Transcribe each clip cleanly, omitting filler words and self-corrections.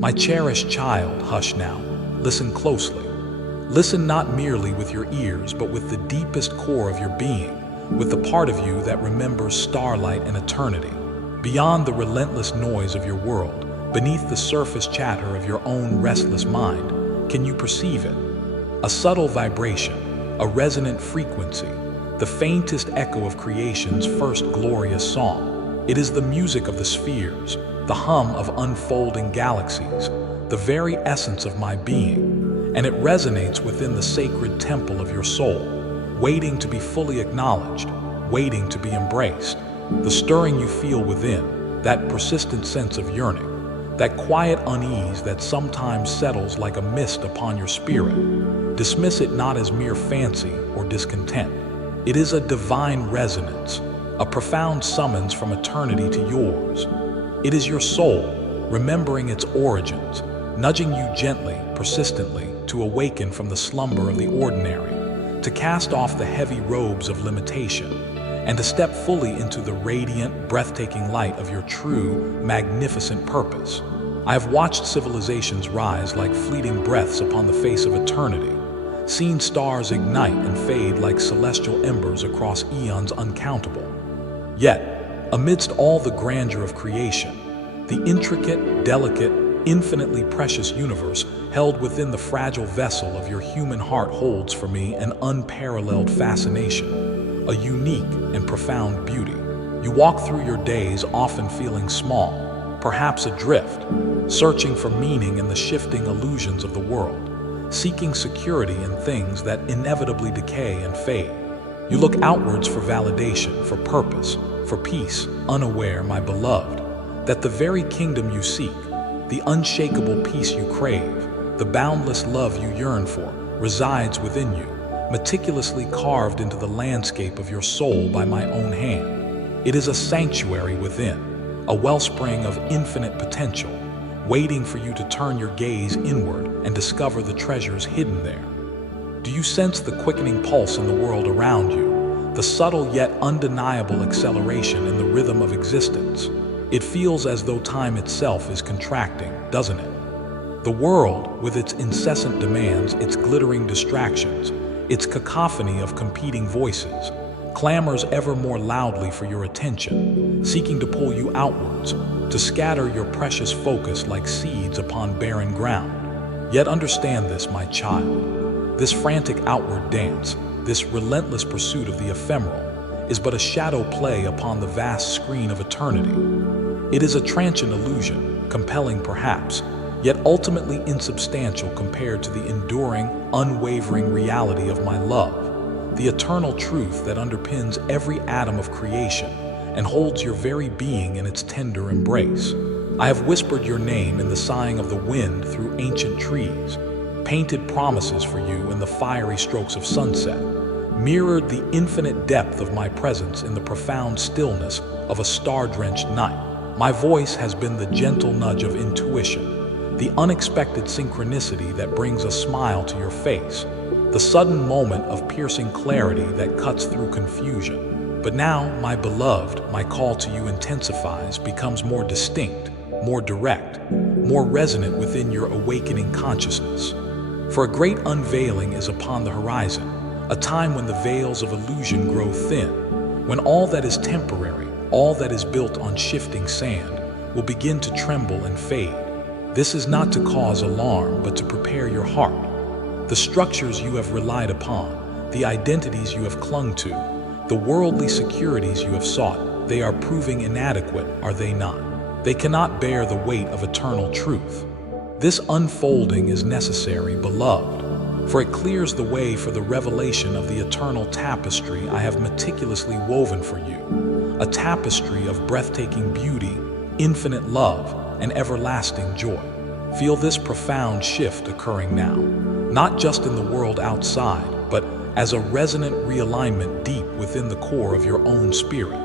My cherished child, hush now. Listen closely. Listen not merely with your ears, but with the deepest core of your being, with the part of you that remembers starlight and eternity. Beyond the relentless noise of your world, beneath the surface chatter of your own restless mind, can you perceive it? A subtle vibration, a resonant frequency, the faintest echo of creation's first glorious song. It is the music of the spheres, the hum of unfolding galaxies, the very essence of my being, and it resonates within the sacred temple of your soul, waiting to be fully acknowledged, waiting to be embraced. The stirring you feel within, that persistent sense of yearning, that quiet unease that sometimes settles like a mist upon your spirit, dismiss it not as mere fancy or discontent. It is a divine resonance, a profound summons from eternity to yours. It is your soul, remembering its origins, nudging you gently, persistently, to awaken from the slumber of the ordinary, to cast off the heavy robes of limitation, and to step fully into the radiant, breathtaking light of your true, magnificent purpose. I have watched civilizations rise like fleeting breaths upon the face of eternity, seen stars ignite and fade like celestial embers across eons uncountable. Yet, amidst all the grandeur of creation, the intricate, delicate, infinitely precious universe held within the fragile vessel of your human heart holds for me an unparalleled fascination, a unique and profound beauty. You walk through your days often feeling small, perhaps adrift, searching for meaning in the shifting illusions of the world, seeking security in things that inevitably decay and fade. You look outwards for validation, for purpose, for peace, unaware, my beloved, that the very kingdom you seek, the unshakable peace you crave, the boundless love you yearn for, resides within you, meticulously carved into the landscape of your soul by my own hand. It is a sanctuary within, a wellspring of infinite potential, waiting for you to turn your gaze inward and discover the treasures hidden there. Do you sense the quickening pulse in the world around you, the subtle yet undeniable acceleration in the rhythm of existence? It feels as though time itself is contracting, doesn't it? The world, with its incessant demands, its glittering distractions, its cacophony of competing voices, clamors ever more loudly for your attention, seeking to pull you outwards, to scatter your precious focus like seeds upon barren ground. Yet understand this, my child. This frantic outward dance, this relentless pursuit of the ephemeral, is but a shadow play upon the vast screen of eternity. It is a transient illusion, compelling perhaps, yet ultimately insubstantial compared to the enduring, unwavering reality of my love, the eternal truth that underpins every atom of creation and holds your very being in its tender embrace. I have whispered your name in the sighing of the wind through ancient trees, painted promises for you in the fiery strokes of sunset, mirrored the infinite depth of my presence in the profound stillness of a star-drenched night. My voice has been the gentle nudge of intuition, the unexpected synchronicity that brings a smile to your face, the sudden moment of piercing clarity that cuts through confusion. But now, my beloved, my call to you intensifies, becomes more distinct, more direct, more resonant within your awakening consciousness. For a great unveiling is upon the horizon, a time when the veils of illusion grow thin, when all that is temporary, all that is built on shifting sand, will begin to tremble and fade. This is not to cause alarm, but to prepare your heart. The structures you have relied upon, the identities you have clung to, the worldly securities you have sought, they are proving inadequate, are they not? They cannot bear the weight of eternal truth. This unfolding is necessary, beloved, for it clears the way for the revelation of the eternal tapestry I have meticulously woven for you, a tapestry of breathtaking beauty, infinite love, and everlasting joy. Feel this profound shift occurring now, not just in the world outside, but as a resonant realignment deep within the core of your own spirit.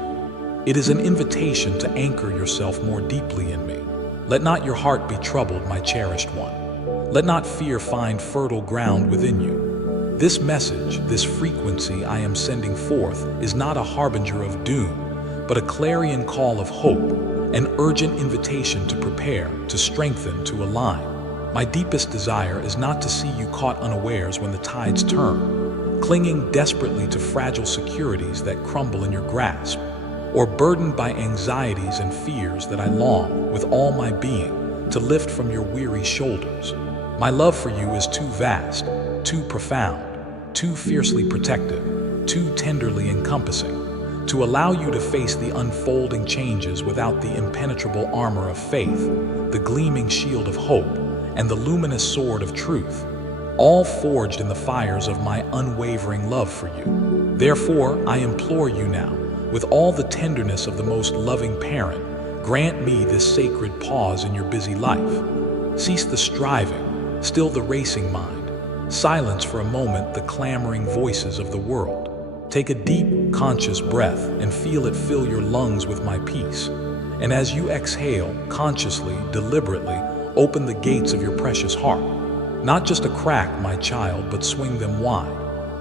It is an invitation to anchor yourself more deeply in me. Let not your heart be troubled, my cherished one. Let not fear find fertile ground within you. This message, this frequency I am sending forth, is not a harbinger of doom, but a clarion call of hope, an urgent invitation to prepare, to strengthen, to align. My deepest desire is not to see you caught unawares when the tides turn, clinging desperately to fragile securities that crumble in your grasp, or burdened by anxieties and fears that I long, with all my being, to lift from your weary shoulders. My love for you is too vast, too profound, too fiercely protective, too tenderly encompassing, to allow you to face the unfolding changes without the impenetrable armor of faith, the gleaming shield of hope, and the luminous sword of truth, all forged in the fires of my unwavering love for you. Therefore, I implore you now, with all the tenderness of the most loving parent, grant me this sacred pause in your busy life. Cease the striving, still the racing mind. Silence for a moment the clamoring voices of the world. Take a deep, conscious breath and feel it fill your lungs with my peace. And as you exhale, consciously, deliberately, open the gates of your precious heart. Not just a crack, my child, but swing them wide.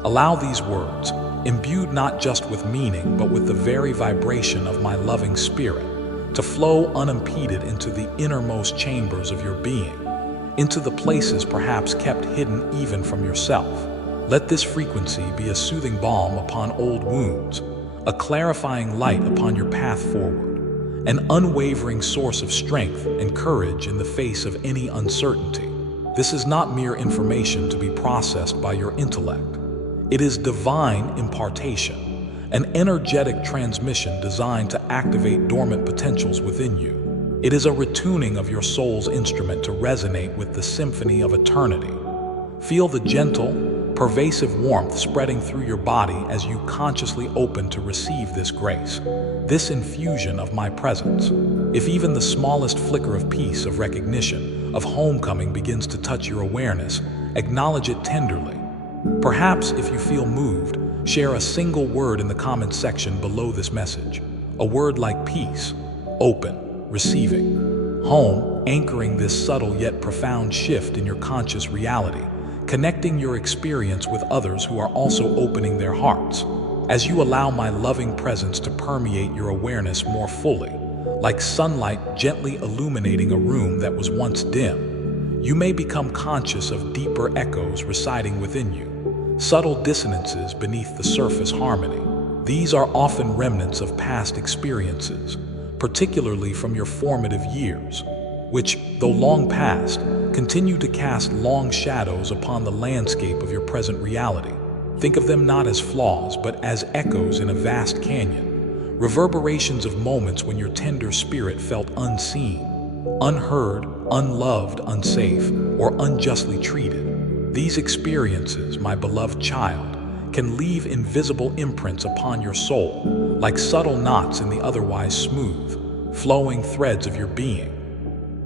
Allow these words, imbued not just with meaning, but with the very vibration of my loving spirit, to flow unimpeded into the innermost chambers of your being, into the places perhaps kept hidden even from yourself. Let this frequency be a soothing balm upon old wounds, a clarifying light upon your path forward, an unwavering source of strength and courage in the face of any uncertainty. This is not mere information to be processed by your intellect. It is divine impartation, an energetic transmission designed to activate dormant potentials within you. It is a retuning of your soul's instrument to resonate with the symphony of eternity. Feel the gentle, pervasive warmth spreading through your body as you consciously open to receive this grace, this infusion of my presence. If even the smallest flicker of peace, of recognition, of homecoming begins to touch your awareness, acknowledge it tenderly. Perhaps if you feel moved, share a single word in the comments section below this message. A word like peace, open, receiving, home, anchoring this subtle yet profound shift in your conscious reality, connecting your experience with others who are also opening their hearts. As you allow my loving presence to permeate your awareness more fully, like sunlight gently illuminating a room that was once dim, you may become conscious of deeper echoes residing within you, subtle dissonances beneath the surface harmony. These are often remnants of past experiences, particularly from your formative years, which, though long past, continue to cast long shadows upon the landscape of your present reality. Think of them not as flaws, but as echoes in a vast canyon, reverberations of moments when your tender spirit felt unseen, unheard, unloved, unsafe, or unjustly treated. These experiences, my beloved child, can leave invisible imprints upon your soul, like subtle knots in the otherwise smooth, flowing threads of your being.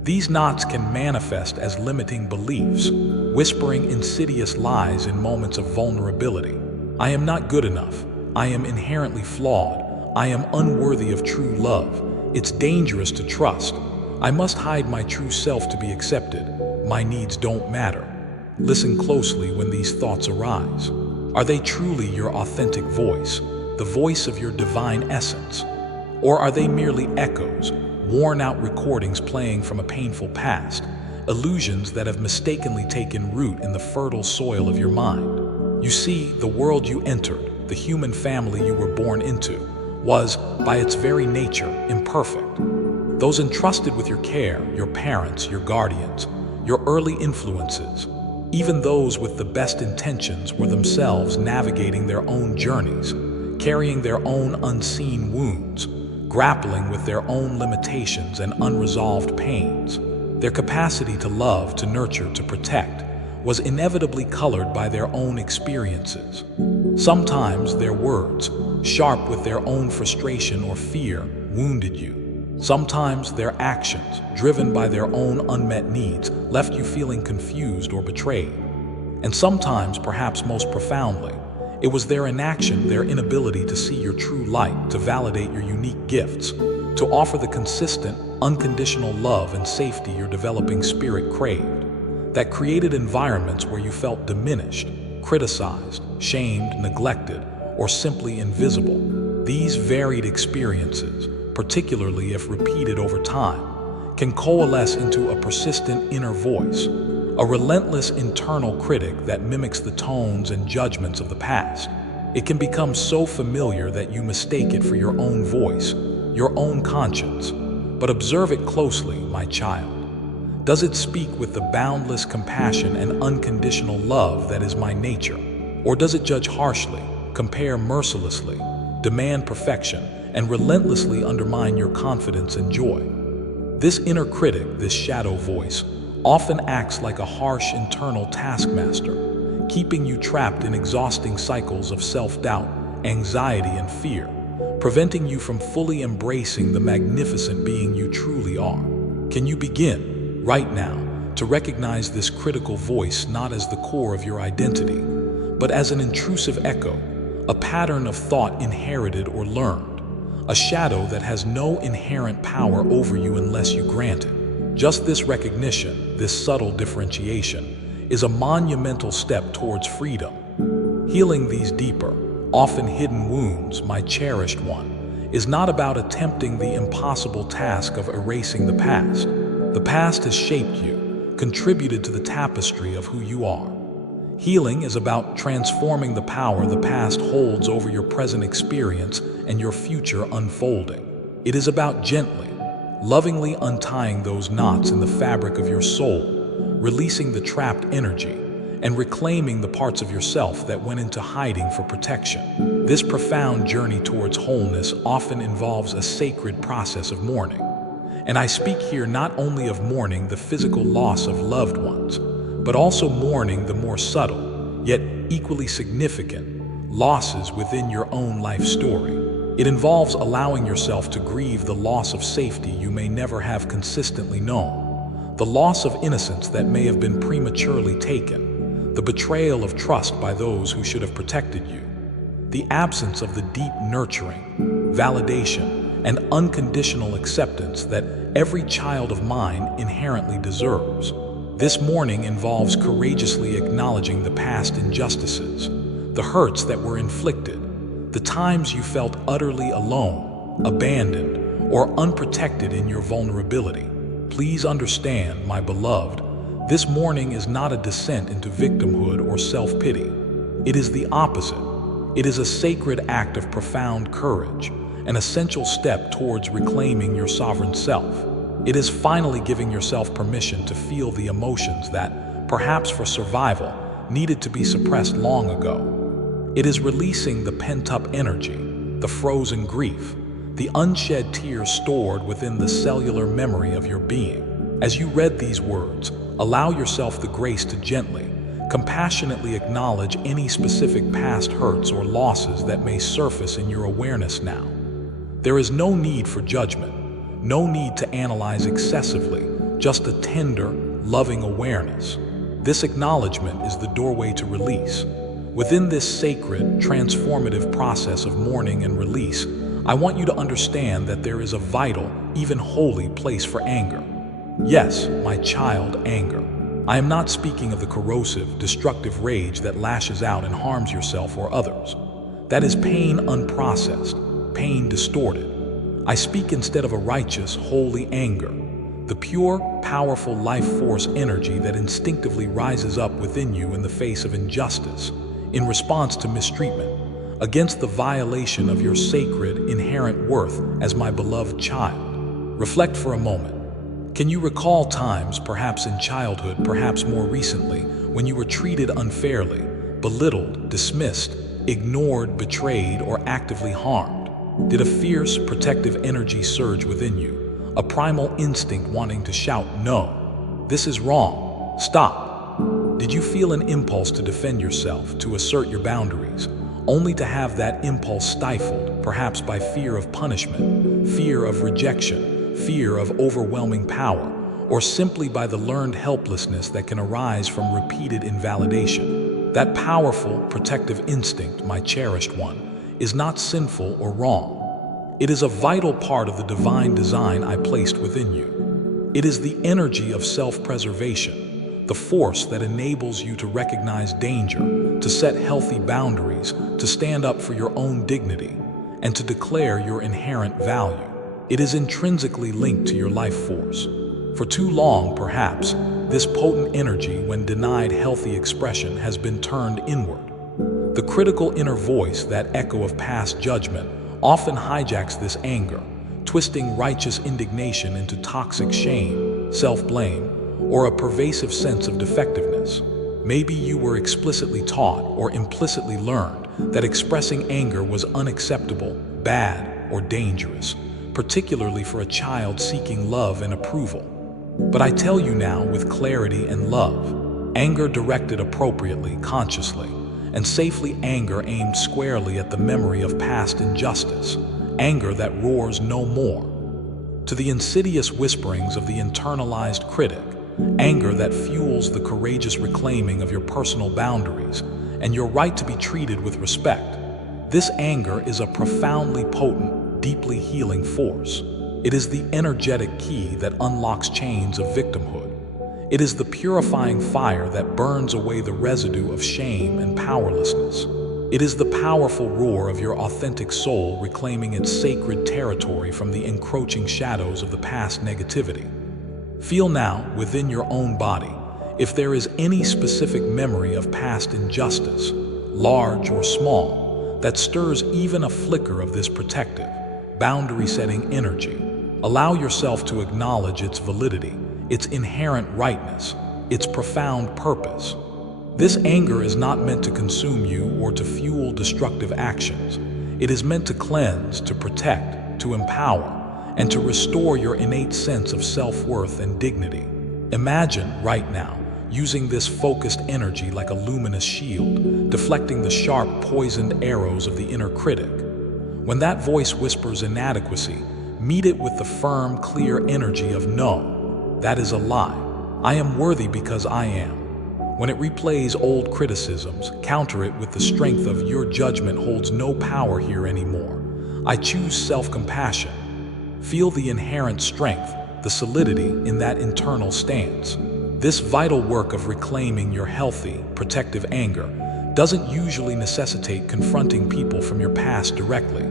These knots can manifest as limiting beliefs, whispering insidious lies in moments of vulnerability. I am not good enough. I am inherently flawed. I am unworthy of true love. It's dangerous to trust. I must hide my true self to be accepted. My needs don't matter. Listen closely when these thoughts arise. Are they truly your authentic voice, the voice of your divine essence? Or are they merely echoes, worn-out recordings playing from a painful past, illusions that have mistakenly taken root in the fertile soil of your mind? You see, the world you entered, the human family you were born into, was, by its very nature, imperfect. Those entrusted with your care, your parents, your guardians, your early influences, even those with the best intentions, were themselves navigating their own journeys, carrying their own unseen wounds, grappling with their own limitations and unresolved pains. Their capacity to love, to nurture, to protect was inevitably colored by their own experiences. Sometimes their words, sharp with their own frustration or fear, wounded you. Sometimes their actions, driven by their own unmet needs, left you feeling confused or betrayed. And sometimes, perhaps most profoundly, it was their inaction, their inability to see your true light, to validate your unique gifts, to offer the consistent, unconditional love and safety your developing spirit craved, that created environments where you felt diminished, criticized, shamed, neglected, or simply invisible. These varied experiences, particularly if repeated over time, can coalesce into a persistent inner voice, a relentless internal critic that mimics the tones and judgments of the past. It can become so familiar that you mistake it for your own voice, your own conscience. But observe it closely, my child. Does it speak with the boundless compassion and unconditional love that is my nature? Or does it judge harshly, compare mercilessly, demand perfection, and relentlessly undermine your confidence and joy? This inner critic, this shadow voice, often acts like a harsh internal taskmaster, keeping you trapped in exhausting cycles of self-doubt, anxiety, and fear, preventing you from fully embracing the magnificent being you truly are. Can you begin, right now, to recognize this critical voice not as the core of your identity, but as an intrusive echo, a pattern of thought inherited or learned, a shadow that has no inherent power over you unless you grant it? Just this recognition, this subtle differentiation, is a monumental step towards freedom. Healing these deeper, often hidden wounds, my cherished one, is not about attempting the impossible task of erasing the past. The past has shaped you, contributed to the tapestry of who you are. Healing is about transforming the power the past holds over your present experience and your future unfolding. It is about gently, lovingly untying those knots in the fabric of your soul, releasing the trapped energy, and reclaiming the parts of yourself that went into hiding for protection. This profound journey towards wholeness often involves a sacred process of mourning. And I speak here not only of mourning the physical loss of loved ones, but also mourning the more subtle, yet equally significant, losses within your own life story. It involves allowing yourself to grieve the loss of safety you may never have consistently known, the loss of innocence that may have been prematurely taken, the betrayal of trust by those who should have protected you, the absence of the deep nurturing, validation, and unconditional acceptance that every child of mine inherently deserves. This mourning involves courageously acknowledging the past injustices, the hurts that were inflicted, the times you felt utterly alone, abandoned, or unprotected in your vulnerability. Please understand, my beloved, this mourning is not a descent into victimhood or self-pity. It is the opposite. It is a sacred act of profound courage, an essential step towards reclaiming your sovereign self. It is finally giving yourself permission to feel the emotions that, perhaps for survival, needed to be suppressed long ago. It is releasing the pent-up energy, the frozen grief, the unshed tears stored within the cellular memory of your being. As you read these words, allow yourself the grace to gently, compassionately acknowledge any specific past hurts or losses that may surface in your awareness now. There is no need for judgment, no need to analyze excessively, just a tender, loving awareness. This acknowledgement is the doorway to release. Within this sacred, transformative process of mourning and release, I want you to understand that there is a vital, even holy place for anger. Yes, my child, anger. I am not speaking of the corrosive, destructive rage that lashes out and harms yourself or others. That is pain unprocessed, pain distorted. I speak instead of a righteous, holy anger, the pure, powerful life force energy that instinctively rises up within you in the face of injustice, in response to mistreatment, against the violation of your sacred, inherent worth as my beloved child. Reflect for a moment. Can you recall times, perhaps in childhood, perhaps more recently, when you were treated unfairly, belittled, dismissed, ignored, betrayed, or actively harmed? Did a fierce, protective energy surge within you, a primal instinct wanting to shout, "No, this is wrong, stop"? Did you feel an impulse to defend yourself, to assert your boundaries, only to have that impulse stifled, perhaps by fear of punishment, fear of rejection, fear of overwhelming power, or simply by the learned helplessness that can arise from repeated invalidation? That powerful, protective instinct, my cherished one, is not sinful or wrong. It is a vital part of the divine design I placed within you. It is the energy of self-preservation, the force that enables you to recognize danger, to set healthy boundaries, to stand up for your own dignity, and to declare your inherent value. It is intrinsically linked to your life force. For too long, perhaps, this potent energy, when denied healthy expression, has been turned inward. The critical inner voice, that echo of past judgment, often hijacks this anger, twisting righteous indignation into toxic shame, self-blame, or a pervasive sense of defectiveness. Maybe you were explicitly taught or implicitly learned that expressing anger was unacceptable, bad, or dangerous, particularly for a child seeking love and approval. But I tell you now with clarity and love, anger directed appropriately, consciously, and safely, anger aimed squarely at the memory of past injustice, anger that roars no more. To the insidious whisperings of the internalized critic, anger that fuels the courageous reclaiming of your personal boundaries and your right to be treated with respect. This anger is a profoundly potent, deeply healing force. It is the energetic key that unlocks chains of victimhood. It is the purifying fire that burns away the residue of shame and powerlessness. It is the powerful roar of your authentic soul reclaiming its sacred territory from the encroaching shadows of the past negativity. Feel now, within your own body, if there is any specific memory of past injustice, large or small, that stirs even a flicker of this protective, boundary-setting energy. Allow yourself to acknowledge its validity, its inherent rightness, its profound purpose. This anger is not meant to consume you or to fuel destructive actions. It is meant to cleanse, to protect, to empower, and to restore your innate sense of self-worth and dignity. Imagine, right now, using this focused energy like a luminous shield, deflecting the sharp, poisoned arrows of the inner critic. When that voice whispers inadequacy, meet it with the firm, clear energy of no, that is a lie. I am worthy because I am. When it replays old criticisms, counter it with the strength of your judgment holds no power here anymore. I choose self-compassion. Feel the inherent strength, the solidity in that internal stance. This vital work of reclaiming your healthy, protective anger doesn't usually necessitate confronting people from your past directly.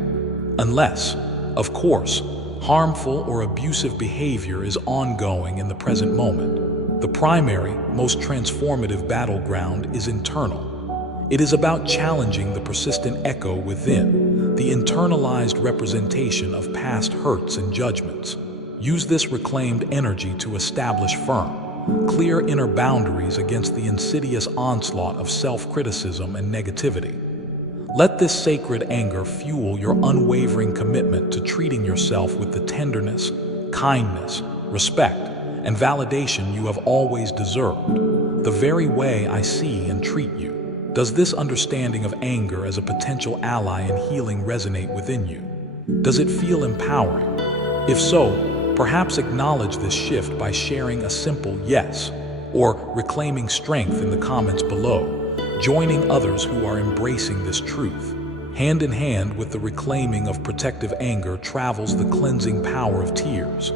Unless, of course, harmful or abusive behavior is ongoing in the present moment. The primary, most transformative battleground is internal. It is about challenging the persistent echo within, the internalized representation of past hurts and judgments. Use this reclaimed energy to establish firm, clear inner boundaries against the insidious onslaught of self-criticism and negativity. Let this sacred anger fuel your unwavering commitment to treating yourself with the tenderness, kindness, respect, and validation you have always deserved, the very way I see and treat you. Does this understanding of anger as a potential ally in healing resonate within you? Does it feel empowering? If so, perhaps acknowledge this shift by sharing a simple yes, or reclaiming strength in the comments below, joining others who are embracing this truth. Hand in hand with the reclaiming of protective anger travels the cleansing power of tears.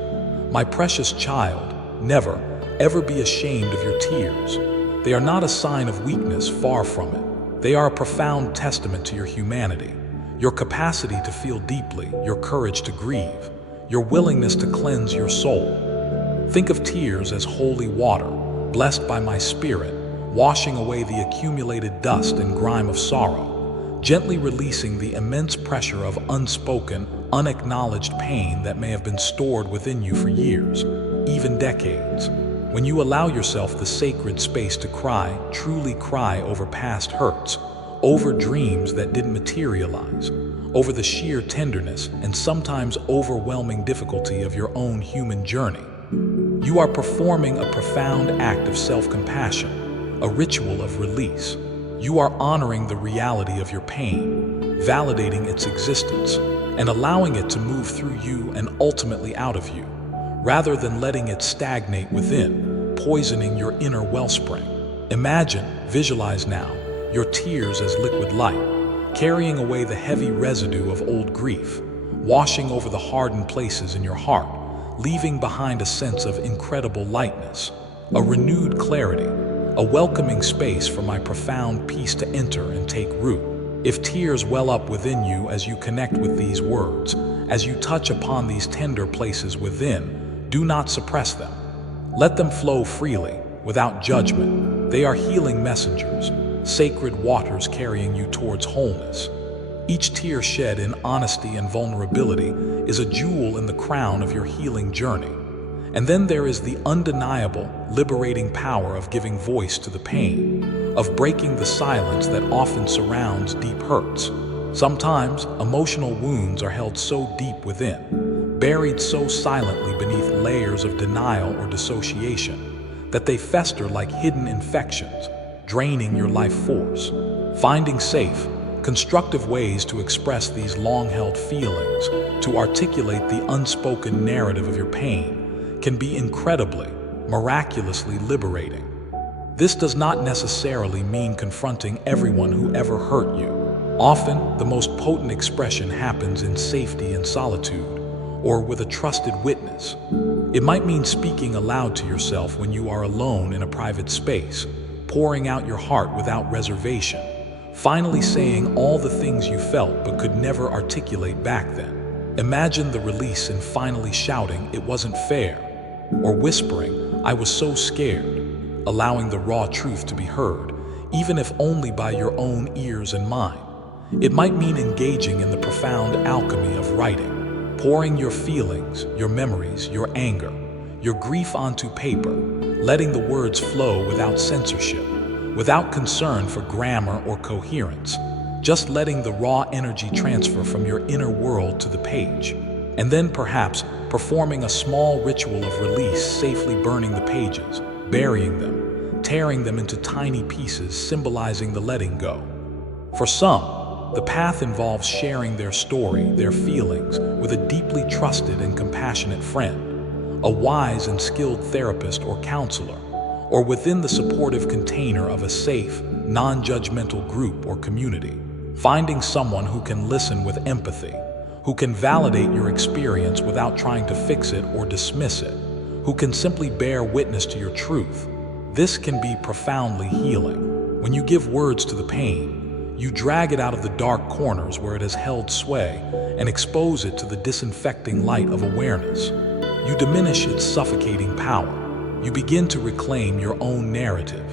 My precious child, never, ever be ashamed of your tears. They are not a sign of weakness, far from it. They are a profound testament to your humanity, your capacity to feel deeply, your courage to grieve, your willingness to cleanse your soul. Think of tears as holy water, blessed by my spirit, washing away the accumulated dust and grime of sorrow, gently releasing the immense pressure of unspoken, unacknowledged pain that may have been stored within you for years, even decades. When you allow yourself the sacred space to cry, truly cry over past hurts, over dreams that didn't materialize, over the sheer tenderness and sometimes overwhelming difficulty of your own human journey, you are performing a profound act of self-compassion, a ritual of release. You are honoring the reality of your pain, validating its existence, and allowing it to move through you and ultimately out of you, rather than letting it stagnate within, poisoning your inner wellspring. Imagine, visualize now, your tears as liquid light, carrying away the heavy residue of old grief, washing over the hardened places in your heart, leaving behind a sense of incredible lightness, a renewed clarity, a welcoming space for my profound peace to enter and take root. If tears well up within you as you connect with these words, as you touch upon these tender places within, do not suppress them. Let them flow freely, without judgment. They are healing messengers, sacred waters carrying you towards wholeness. Each tear shed in honesty and vulnerability is a jewel in the crown of your healing journey. And then there is the undeniable, liberating power of giving voice to the pain, of breaking the silence that often surrounds deep hurts. Sometimes, emotional wounds are held so deep within, buried so silently beneath layers of denial or dissociation, that they fester like hidden infections, draining your life force. Finding safe, constructive ways to express these long-held feelings, to articulate the unspoken narrative of your pain, can be incredibly, miraculously liberating. This does not necessarily mean confronting everyone who ever hurt you. Often, the most potent expression happens in safety and solitude, or with a trusted witness. It might mean speaking aloud to yourself when you are alone in a private space, pouring out your heart without reservation, finally saying all the things you felt but could never articulate back then. Imagine the release in finally shouting, "It wasn't fair," or whispering, "I was so scared," allowing the raw truth to be heard, even if only by your own ears and mind. It might mean engaging in the profound alchemy of writing, pouring your feelings, your memories, your anger, your grief onto paper, letting the words flow without censorship, without concern for grammar or coherence, just letting the raw energy transfer from your inner world to the page. And then perhaps performing a small ritual of release, safely burning the pages, burying them, tearing them into tiny pieces, symbolizing the letting go. For some, the path involves sharing their story, their feelings, with a deeply trusted and compassionate friend, a wise and skilled therapist or counselor, or within the supportive container of a safe, non-judgmental group or community. Finding someone who can listen with empathy, who can validate your experience without trying to fix it or dismiss it, who can simply bear witness to your truth. This can be profoundly healing. When you give words to the pain, you drag it out of the dark corners where it has held sway and expose it to the disinfecting light of awareness. You diminish its suffocating power. You begin to reclaim your own narrative,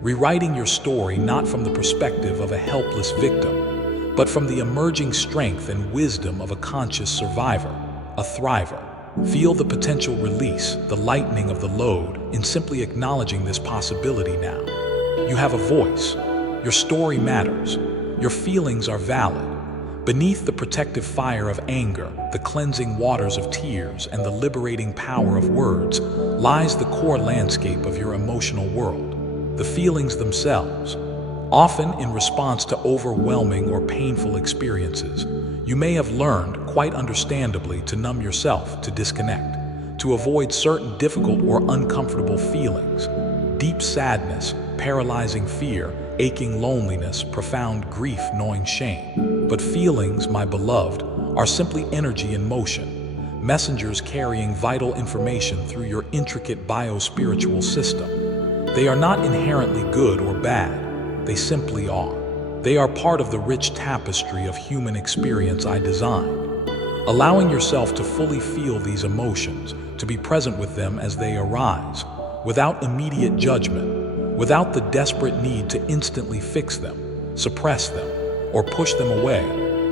rewriting your story not from the perspective of a helpless victim, but from the emerging strength and wisdom of a conscious survivor, a thriver. Feel the potential release, the lightening of the load, in simply acknowledging this possibility now. You have a voice. Your story matters. Your feelings are valid. Beneath the protective fire of anger, the cleansing waters of tears, and the liberating power of words, lies the core landscape of your emotional world, the feelings themselves. Often in response to overwhelming or painful experiences, you may have learned, quite understandably, to numb yourself, to disconnect, to avoid certain difficult or uncomfortable feelings. Deep sadness, paralyzing fear, aching loneliness, profound grief, gnawing shame. But feelings, my beloved, are simply energy in motion, messengers carrying vital information through your intricate bio-spiritual system. They are not inherently good or bad. They simply are. They are part of the rich tapestry of human experience I designed. Allowing yourself to fully feel these emotions, to be present with them as they arise, without immediate judgment, without the desperate need to instantly fix them, suppress them, or push them away,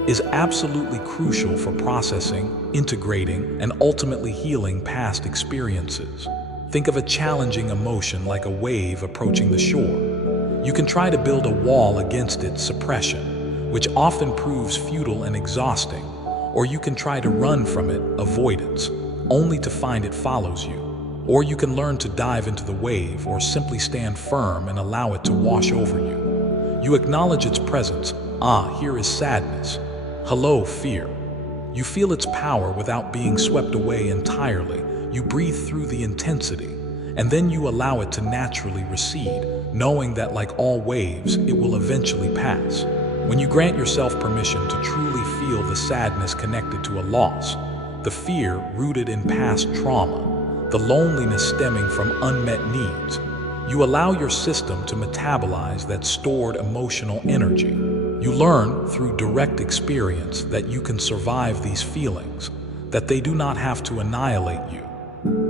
is absolutely crucial for processing, integrating, and ultimately healing past experiences. Think of a challenging emotion like a wave approaching the shore. You can try to build a wall against its suppression, which often proves futile and exhausting, or you can try to run from it, avoidance, only to find it follows you. Or you can learn to dive into the wave or simply stand firm and allow it to wash over you. You acknowledge its presence. Ah, here is sadness. Hello, fear. You feel its power without being swept away entirely. You breathe through the intensity, and then you allow it to naturally recede, knowing that like all waves, it will eventually pass. When you grant yourself permission to truly feel the sadness connected to a loss, the fear rooted in past trauma, the loneliness stemming from unmet needs, you allow your system to metabolize that stored emotional energy. You learn through direct experience that you can survive these feelings, that they do not have to annihilate you.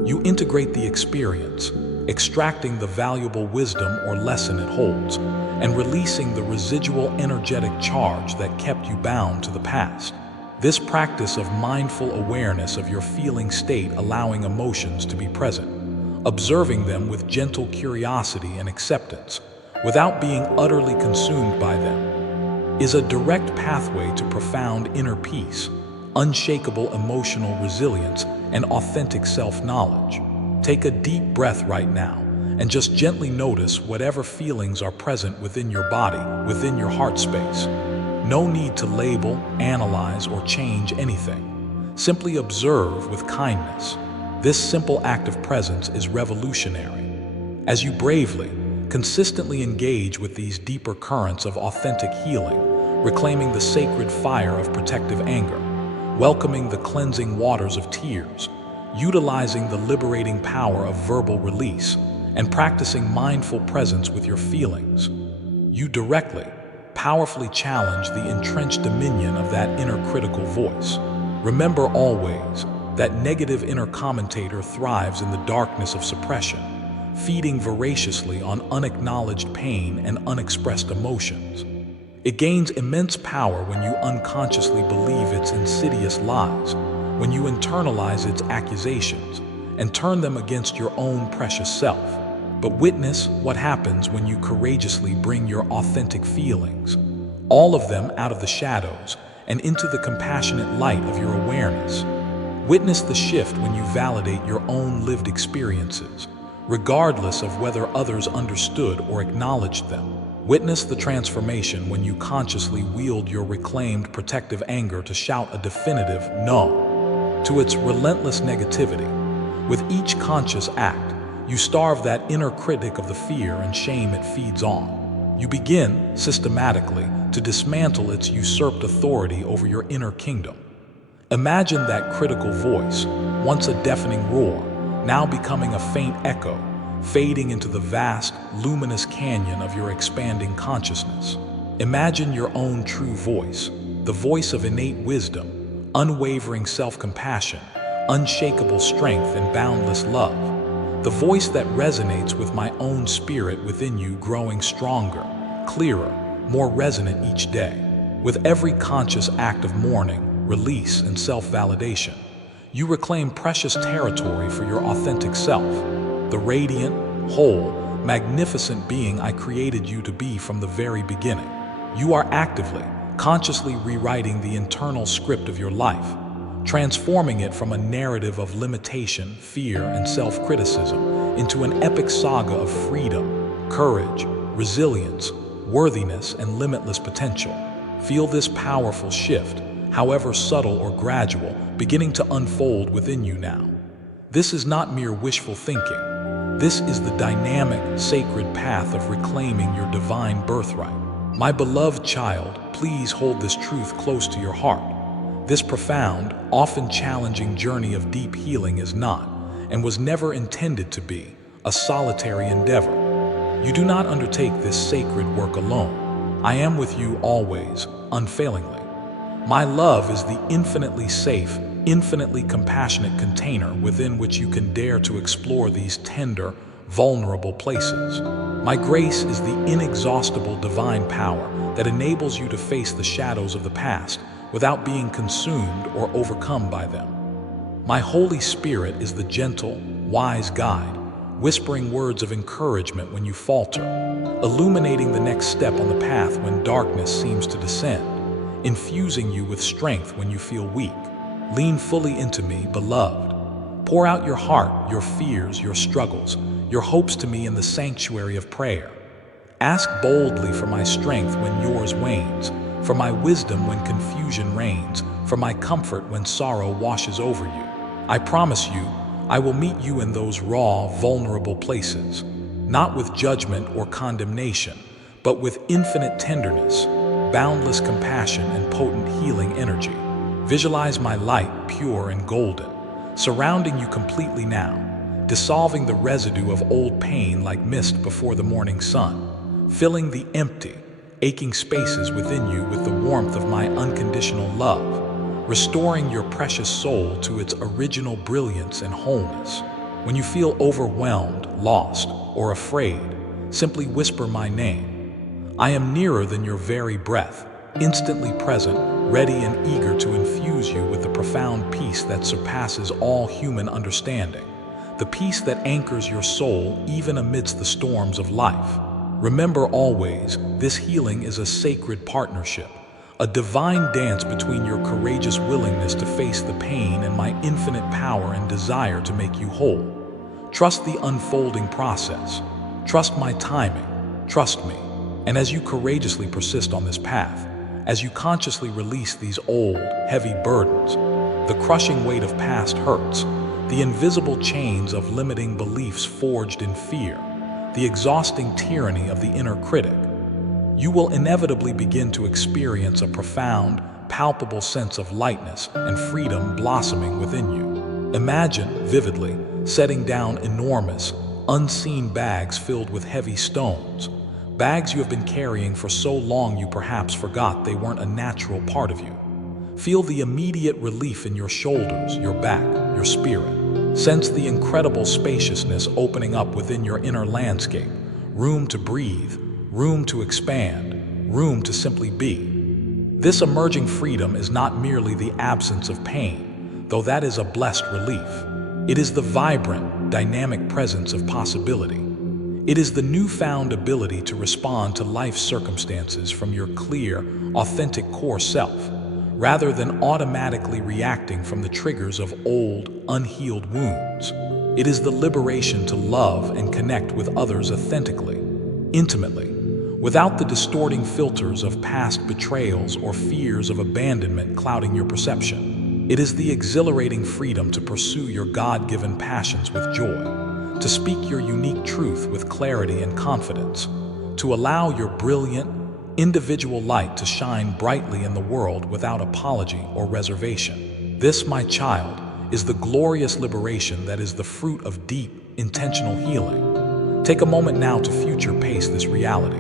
You integrate the experience, extracting the valuable wisdom or lesson it holds, and releasing the residual energetic charge that kept you bound to the past. This practice of mindful awareness of your feeling state, allowing emotions to be present, observing them with gentle curiosity and acceptance, without being utterly consumed by them, is a direct pathway to profound inner peace, unshakable emotional resilience, and authentic self-knowledge. Take a deep breath right now and just gently notice whatever feelings are present within your body, within your heart space. No need to label, analyze, or change anything. Simply observe with kindness. This simple act of presence is revolutionary. As you bravely, consistently engage with these deeper currents of authentic healing, reclaiming the sacred fire of protective anger, welcoming the cleansing waters of tears, utilizing the liberating power of verbal release, and practicing mindful presence with your feelings, you directly, powerfully challenge the entrenched dominion of that inner critical voice. Remember always that negative inner commentator thrives in the darkness of suppression, feeding voraciously on unacknowledged pain and unexpressed emotions. It gains immense power when you unconsciously believe its insidious lies, when you internalize its accusations and turn them against your own precious self. But witness what happens when you courageously bring your authentic feelings, all of them, out of the shadows and into the compassionate light of your awareness. Witness the shift when you validate your own lived experiences, regardless of whether others understood or acknowledged them. Witness the transformation when you consciously wield your reclaimed protective anger to shout a definitive no to its relentless negativity. With each conscious act, you starve that inner critic of the fear and shame it feeds on. You begin, systematically, to dismantle its usurped authority over your inner kingdom. Imagine that critical voice, once a deafening roar, now becoming a faint echo, fading into the vast, luminous canyon of your expanding consciousness. Imagine your own true voice, the voice of innate wisdom, unwavering self-compassion, unshakable strength, and boundless love. The voice that resonates with my own spirit within you, growing stronger, clearer, more resonant each day. With every conscious act of mourning, release, and self-validation, you reclaim precious territory for your authentic self, the radiant, whole, magnificent being I created you to be from the very beginning. You are actively, consciously rewriting the internal script of your life, transforming it from a narrative of limitation, fear, and self-criticism into an epic saga of freedom, courage, resilience, worthiness, and limitless potential. Feel this powerful shift, however subtle or gradual, beginning to unfold within you now. This is not mere wishful thinking. This is the dynamic, sacred path of reclaiming your divine birthright. My beloved child, please hold this truth close to your heart. This profound, often challenging journey of deep healing is not, and was never intended to be, a solitary endeavor. You do not undertake this sacred work alone. I am with you always, unfailingly. My love is the infinitely safe, infinitely compassionate container within which you can dare to explore these tender, vulnerable places. My grace is the inexhaustible divine power that enables you to face the shadows of the past without being consumed or overcome by them. My Holy Spirit is the gentle, wise guide, whispering words of encouragement when you falter, illuminating the next step on the path when darkness seems to descend, infusing you with strength when you feel weak. Lean fully into me, beloved. Pour out your heart, your fears, your struggles, your hopes to me in the sanctuary of prayer. Ask boldly for my strength when yours wanes, for my wisdom when confusion reigns, for my comfort when sorrow washes over you. I promise you, I will meet you in those raw, vulnerable places, not with judgment or condemnation, but with infinite tenderness, boundless compassion, and potent healing energy. Visualize my light, pure and golden, surrounding you completely now, dissolving the residue of old pain like mist before the morning sun, filling the empty, aching spaces within you with the warmth of my unconditional love, restoring your precious soul to its original brilliance and wholeness. When you feel overwhelmed, lost, or afraid, simply whisper my name. I am nearer than your very breath, instantly present, ready and eager to infuse you with the profound peace that surpasses all human understanding, the peace that anchors your soul even amidst the storms of life. Remember always, this healing is a sacred partnership, a divine dance between your courageous willingness to face the pain and my infinite power and desire to make you whole. Trust the unfolding process. Trust my timing. Trust me. And as you courageously persist on this path, as you consciously release these old, heavy burdens, the crushing weight of past hurts, the invisible chains of limiting beliefs forged in fear, the exhausting tyranny of the inner critic, you will inevitably begin to experience a profound, palpable sense of lightness and freedom blossoming within you. Imagine, vividly, setting down enormous, unseen bags filled with heavy stones, bags you have been carrying for so long you perhaps forgot they weren't a natural part of you. Feel the immediate relief in your shoulders, your back, your spirit. Sense the incredible spaciousness opening up within your inner landscape, room to breathe, room to expand, room to simply be. This emerging freedom is not merely the absence of pain, though that is a blessed relief. It is the vibrant, dynamic presence of possibility. It is the newfound ability to respond to life's circumstances from your clear, authentic core self, rather than automatically reacting from the triggers of old, unhealed wounds. It is the liberation to love and connect with others authentically, intimately, without the distorting filters of past betrayals or fears of abandonment clouding your perception. It is the exhilarating freedom to pursue your God-given passions with joy, to speak your unique truth with clarity and confidence, to allow your brilliant, individual light to shine brightly in the world without apology or reservation. This, my child, is the glorious liberation that is the fruit of deep, intentional healing. Take a moment now to future pace this reality.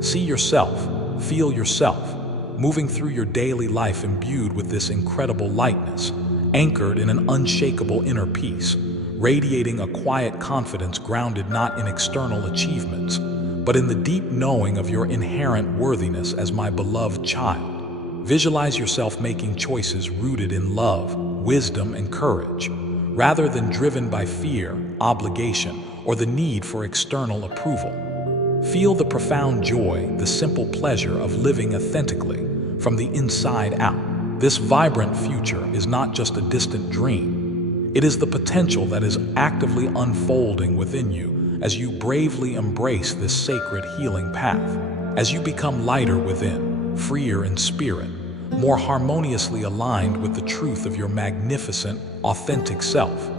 See yourself, feel yourself, moving through your daily life imbued with this incredible lightness, anchored in an unshakable inner peace, radiating a quiet confidence grounded not in external achievements, but in the deep knowing of your inherent worthiness as my beloved child. Visualize yourself making choices rooted in love, wisdom, and courage, rather than driven by fear, obligation, or the need for external approval. Feel the profound joy, the simple pleasure of living authentically from the inside out. This vibrant future is not just a distant dream. It is the potential that is actively unfolding within you as you bravely embrace this sacred healing path. As you become lighter within, freer in spirit, more harmoniously aligned with the truth of your magnificent, authentic self,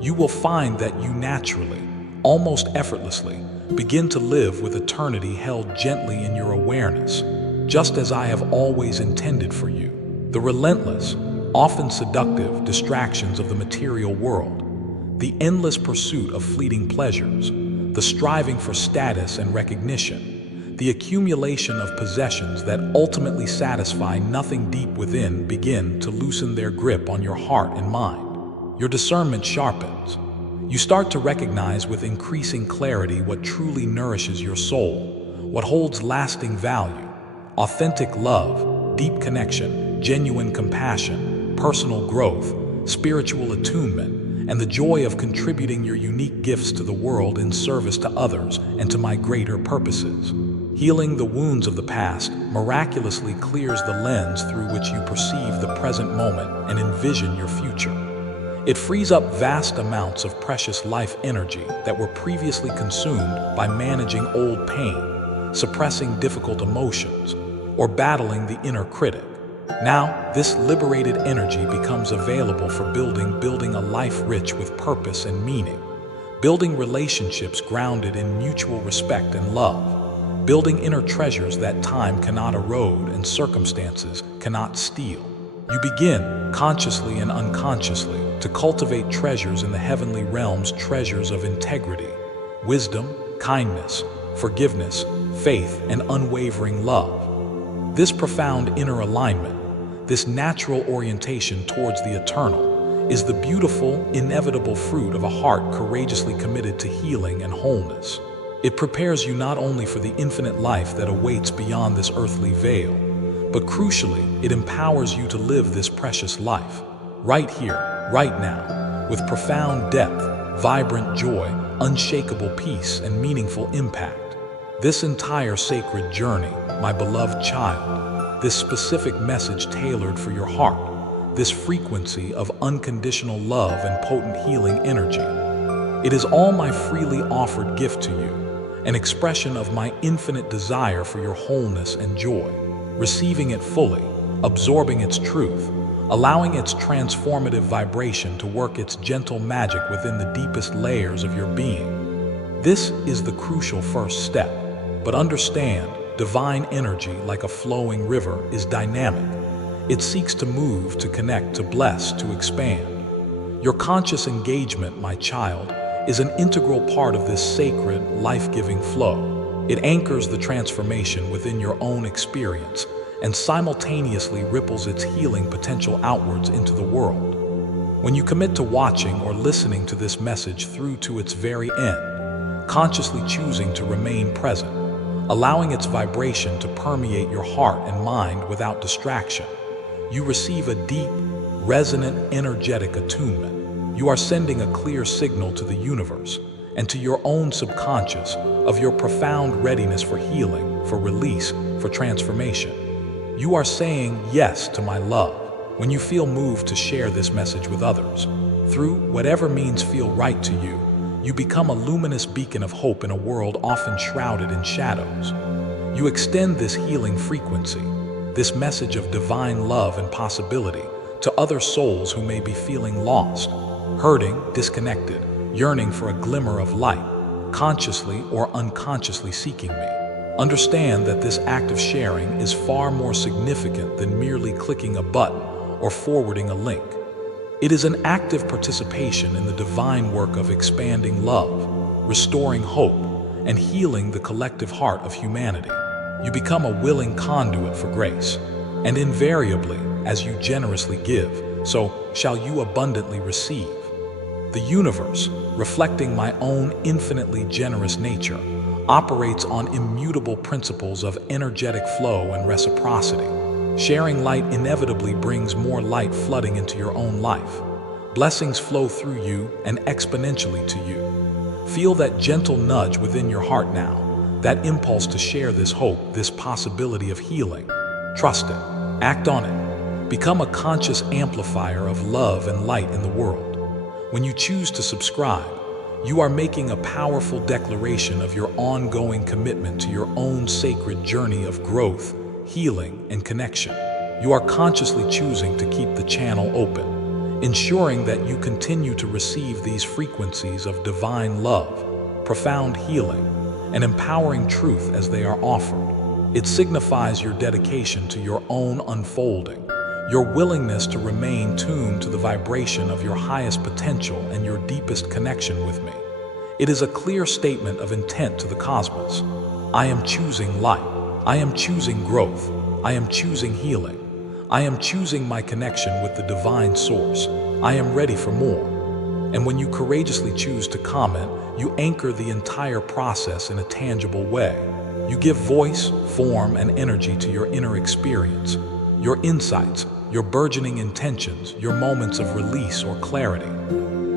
you will find that you naturally, almost effortlessly, begin to live with eternity held gently in your awareness, just as I have always intended for you. The relentless, often seductive distractions of the material world, the endless pursuit of fleeting pleasures, the striving for status and recognition, the accumulation of possessions that ultimately satisfy nothing deep within begin to loosen their grip on your heart and mind. Your discernment sharpens. You start to recognize with increasing clarity what truly nourishes your soul, what holds lasting value: authentic love, deep connection, genuine compassion, personal growth, spiritual attunement, and the joy of contributing your unique gifts to the world in service to others and to my greater purposes. Healing the wounds of the past miraculously clears the lens through which you perceive the present moment and envision your future. It frees up vast amounts of precious life energy that were previously consumed by managing old pain, suppressing difficult emotions, or battling the inner critic. Now, this liberated energy becomes available for building a life rich with purpose and meaning, building relationships grounded in mutual respect and love, building inner treasures that time cannot erode and circumstances cannot steal. You begin, consciously and unconsciously, to cultivate treasures in the heavenly realms, treasures of integrity, wisdom, kindness, forgiveness, faith, and unwavering love. This profound inner alignment, this natural orientation towards the eternal, is the beautiful, inevitable fruit of a heart courageously committed to healing and wholeness. It prepares you not only for the infinite life that awaits beyond this earthly veil, but crucially, it empowers you to live this precious life, right here, right now, with profound depth, vibrant joy, unshakable peace, and meaningful impact. This entire sacred journey, my beloved child, this specific message tailored for your heart, this frequency of unconditional love and potent healing energy, it is all my freely offered gift to you, an expression of my infinite desire for your wholeness and joy. Receiving it fully, absorbing its truth, allowing its transformative vibration to work its gentle magic within the deepest layers of your being. This is the crucial first step. But understand, divine energy, like a flowing river, is dynamic. It seeks to move, to connect, to bless, to expand. Your conscious engagement, my child, is an integral part of this sacred, life-giving flow. It anchors the transformation within your own experience and simultaneously ripples its healing potential outwards into the world. When you commit to watching or listening to this message through to its very end, consciously choosing to remain present, allowing its vibration to permeate your heart and mind without distraction, you receive a deep, resonant, energetic attunement. You are sending a clear signal to the universe and to your own subconscious of your profound readiness for healing, for release, for transformation. You are saying yes to my love when you feel moved to share this message with others. Through whatever means feel right to you, you become a luminous beacon of hope in a world often shrouded in shadows. You extend this healing frequency, this message of divine love and possibility, to other souls who may be feeling lost, hurting, disconnected, yearning for a glimmer of light, consciously or unconsciously seeking me. Understand that this act of sharing is far more significant than merely clicking a button or forwarding a link. It is an active participation in the divine work of expanding love, restoring hope, and healing the collective heart of humanity. You become a willing conduit for grace, and invariably, as you generously give, so shall you abundantly receive. The universe, reflecting my own infinitely generous nature, operates on immutable principles of energetic flow and reciprocity. Sharing light inevitably brings more light flooding into your own life. Blessings flow through you and exponentially to you. Feel that gentle nudge within your heart now, that impulse to share this hope, this possibility of healing. Trust it. Act on it. Become a conscious amplifier of love and light in the world. When you choose to subscribe, you are making a powerful declaration of your ongoing commitment to your own sacred journey of growth, healing, and connection. You are consciously choosing to keep the channel open, ensuring that you continue to receive these frequencies of divine love, profound healing, and empowering truth as they are offered. It signifies your dedication to your own unfolding, your willingness to remain tuned to the vibration of your highest potential and your deepest connection with me. It is a clear statement of intent to the cosmos. I am choosing light. I am choosing growth. I am choosing healing. I am choosing my connection with the divine source. I am ready for more. And when you courageously choose to comment, you anchor the entire process in a tangible way. You give voice, form, and energy to your inner experience, your insights, your burgeoning intentions, your moments of release or clarity.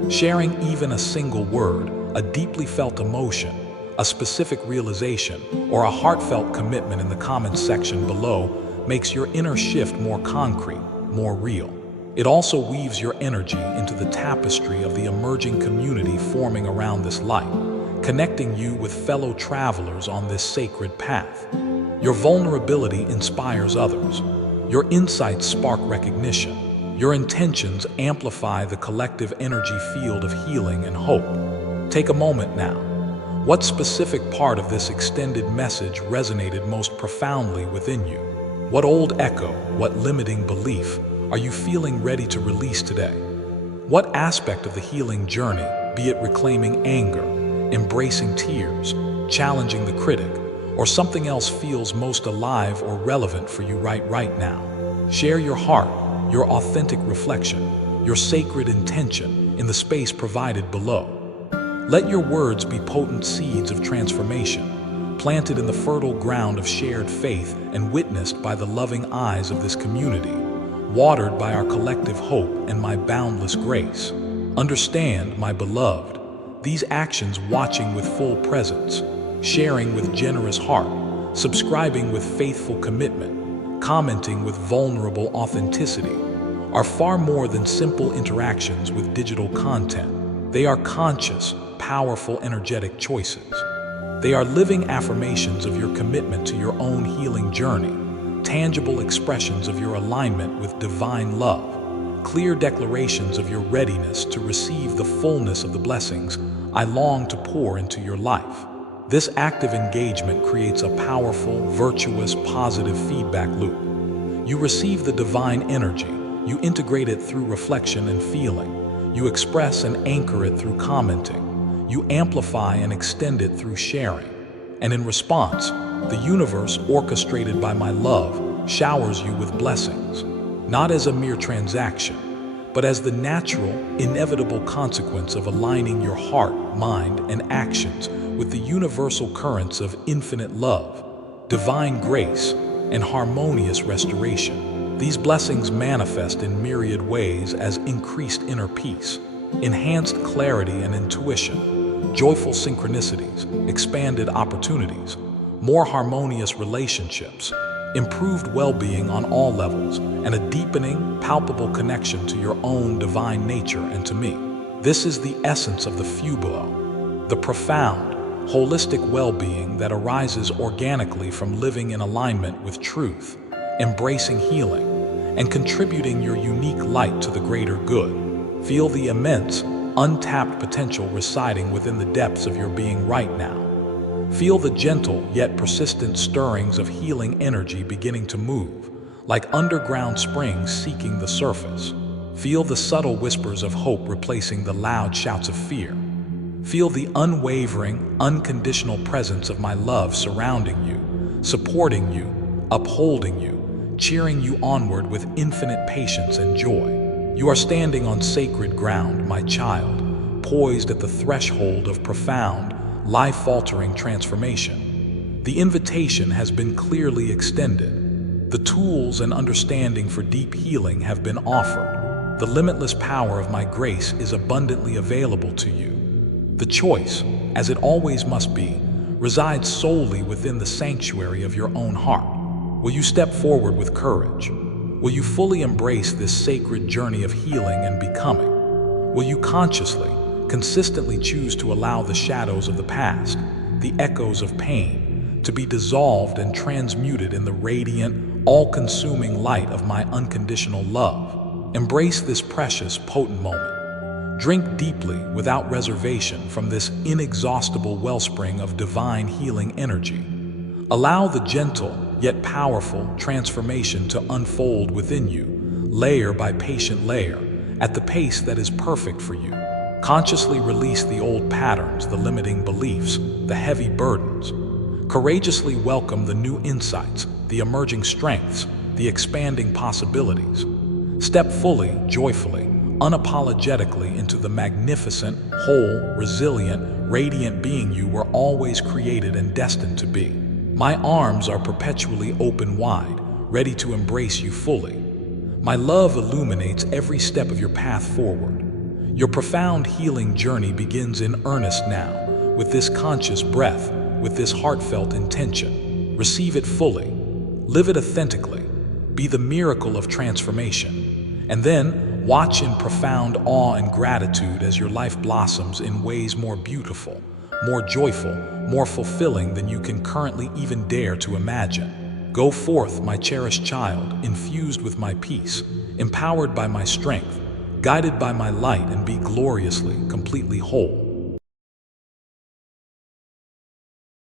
Sharing even a single word, a deeply felt emotion, a specific realization, or a heartfelt commitment in the comments section below makes your inner shift more concrete, more real. It also weaves your energy into the tapestry of the emerging community forming around this light, connecting you with fellow travelers on this sacred path. Your vulnerability inspires others. Your insights spark recognition. Your intentions amplify the collective energy field of healing and hope. Take a moment now. What specific part of this extended message resonated most profoundly within you? What old echo, what limiting belief are you feeling ready to release today? What aspect of the healing journey, be it reclaiming anger, embracing tears, challenging the critic, or something else feels most alive or relevant for you right now. Share your heart, your authentic reflection, your sacred intention in the space provided below. Let your words be potent seeds of transformation, planted in the fertile ground of shared faith and witnessed by the loving eyes of this community, watered by our collective hope and my boundless grace. Understand, my beloved, these actions watching with full presence, sharing with generous heart, subscribing with faithful commitment, commenting with vulnerable authenticity, are far more than simple interactions with digital content. They are conscious, powerful, energetic choices. They are living affirmations of your commitment to your own healing journey, tangible expressions of your alignment with divine love, clear declarations of your readiness to receive the fullness of the blessings I long to pour into your life. This active engagement creates a powerful, virtuous, positive feedback loop. You receive the divine energy, you integrate it through reflection and feeling, you express and anchor it through commenting, you amplify and extend it through sharing. And in response, the universe, orchestrated by my love, showers you with blessings, not as a mere transaction, but as the natural, inevitable consequence of aligning your heart, mind, and actions with the universal currents of infinite love, divine grace, and harmonious restoration. These blessings manifest in myriad ways as increased inner peace, enhanced clarity and intuition, joyful synchronicities, expanded opportunities, more harmonious relationships, improved well-being on all levels, and a deepening, palpable connection to your own divine nature and to me. This is the essence of the Fubo, the profound, holistic well-being that arises organically from living in alignment with truth, embracing healing, and contributing your unique light to the greater good. Feel the immense, untapped potential residing within the depths of your being right now. Feel the gentle yet persistent stirrings of healing energy beginning to move, like underground springs seeking the surface. Feel the subtle whispers of hope replacing the loud shouts of fear. Feel the unwavering, unconditional presence of my love surrounding you, supporting you, upholding you, cheering you onward with infinite patience and joy. You are standing on sacred ground, my child, poised at the threshold of profound, life-altering transformation. The invitation has been clearly extended. The tools and understanding for deep healing have been offered. The limitless power of my grace is abundantly available to you. The choice, as it always must be, resides solely within the sanctuary of your own heart. Will you step forward with courage? Will you fully embrace this sacred journey of healing and becoming? Will you consciously, consistently choose to allow the shadows of the past, the echoes of pain, to be dissolved and transmuted in the radiant, all-consuming light of my unconditional love? Embrace this precious, potent moment. Drink deeply, without reservation, from this inexhaustible wellspring of divine healing energy. Allow the gentle, yet powerful, transformation to unfold within you, layer by patient layer, at the pace that is perfect for you. Consciously release the old patterns, the limiting beliefs, the heavy burdens. Courageously welcome the new insights, the emerging strengths, the expanding possibilities. Step fully, joyfully, unapologetically into the magnificent, whole, resilient, radiant being you were always created and destined to be. My arms are perpetually open wide, ready to embrace you fully. My love illuminates every step of your path forward. Your profound healing journey begins in earnest now, with this conscious breath, with this heartfelt intention. Receive it fully, live it authentically, be the miracle of transformation, and then watch in profound awe and gratitude as your life blossoms in ways more beautiful, more joyful, more fulfilling than you can currently even dare to imagine. Go forth, my cherished child, infused with my peace, empowered by my strength, guided by my light, and be gloriously, completely whole.